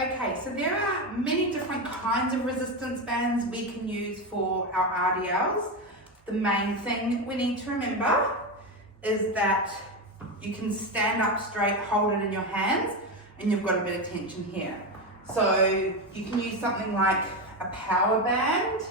Okay, so there are many different kinds of resistance bands we can use for our RDLs. The main thing we need to remember is that you can stand up straight, hold it in your hands, and you've got a bit of tension here. So you can use something like a power band.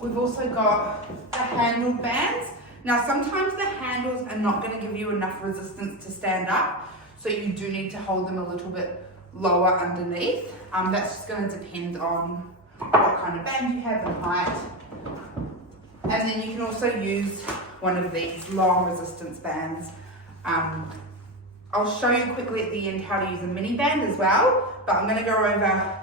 We've also got the handled bands. Now sometimes the handles are not going to give you enough resistance to stand up, so you do need to hold them a little bit lower underneath. That's just going to depend on what kind of band you have and height. And then you can also use one of these long resistance bands. I'll show you quickly at the end how to use a mini band as well, but I'm going to go over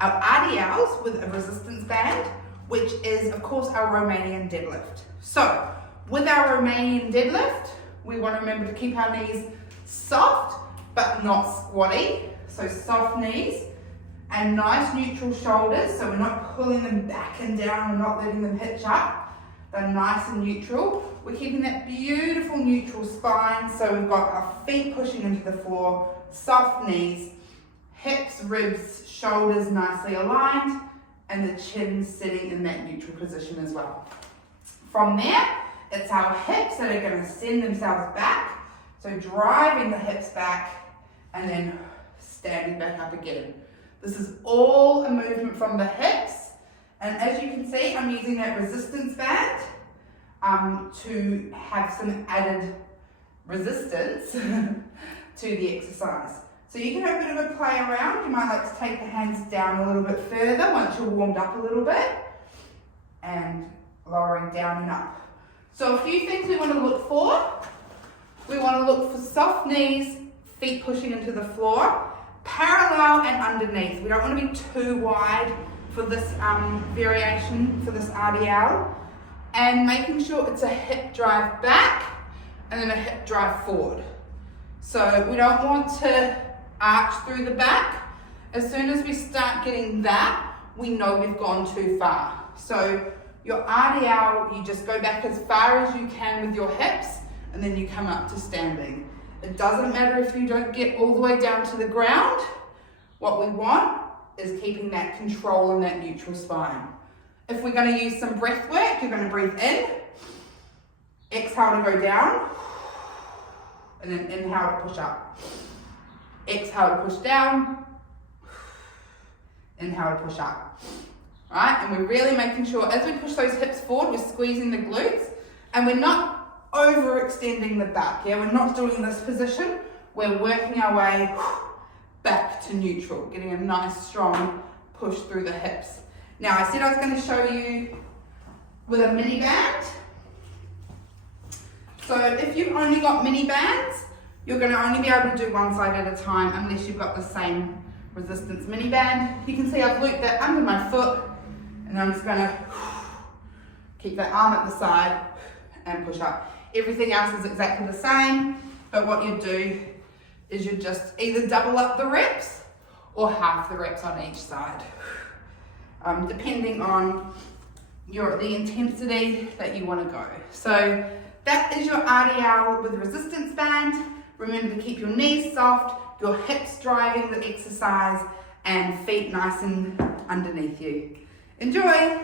our RDLs with a resistance band, which is of course our Romanian deadlift. So with our Romanian deadlift, we want to remember to keep our knees soft but not squatty. So soft knees and nice neutral shoulders, so we're not pulling them back and down, we're not letting them hitch up. They're nice and neutral. We're keeping that beautiful neutral spine, so we've got our feet pushing into the floor, soft knees, hips, ribs, shoulders nicely aligned, and the chin sitting in that neutral position as well. From there, it's our hips that are going to send themselves back, so driving the hips back and then standing back up again. This is all a movement from the hips, and as you can see, I'm using that resistance band to have some added resistance to the exercise. So you can have a bit of a play around. You might like to take the hands down a little bit further once you're warmed up a little bit, and lowering down and up. So a few things we want to look for. We want to look for soft knees, feet pushing into the floor, parallel and underneath. We don't want to be too wide for this variation, for this RDL, and making sure it's a hip drive back and then a hip drive forward. So we don't want to arch through the back. As soon as we start getting that, we know we've gone too far. So your RDL, you just go back as far as you can with your hips, and then you come up to standing. It doesn't matter if you don't get all the way down to the ground. What we want is keeping that control in that neutral spine. If we're going to use some breath work, you're going to breathe in, exhale to go down, and then inhale to push up. Exhale to push down, inhale to push up. Right? And we're really making sure as we push those hips forward, we're squeezing the glutes, and we're not overextending the back. Yeah, we're not doing this position. We're working our way back to neutral, getting a nice strong push through the hips. Now I said I was going to show you with a mini band. So if you've only got mini bands, you're going to only be able to do one side at a time unless you've got the same resistance mini band. You can see I've looped that under my foot, and I'm just going to keep that arm at the side and push up. Everything else is exactly the same, but what you do is you just either double up the reps or half the reps on each side, depending on the intensity that you want to go. So that is your RDL with resistance band. Remember to keep your knees soft, your hips driving the exercise, and feet nice and underneath you. Enjoy!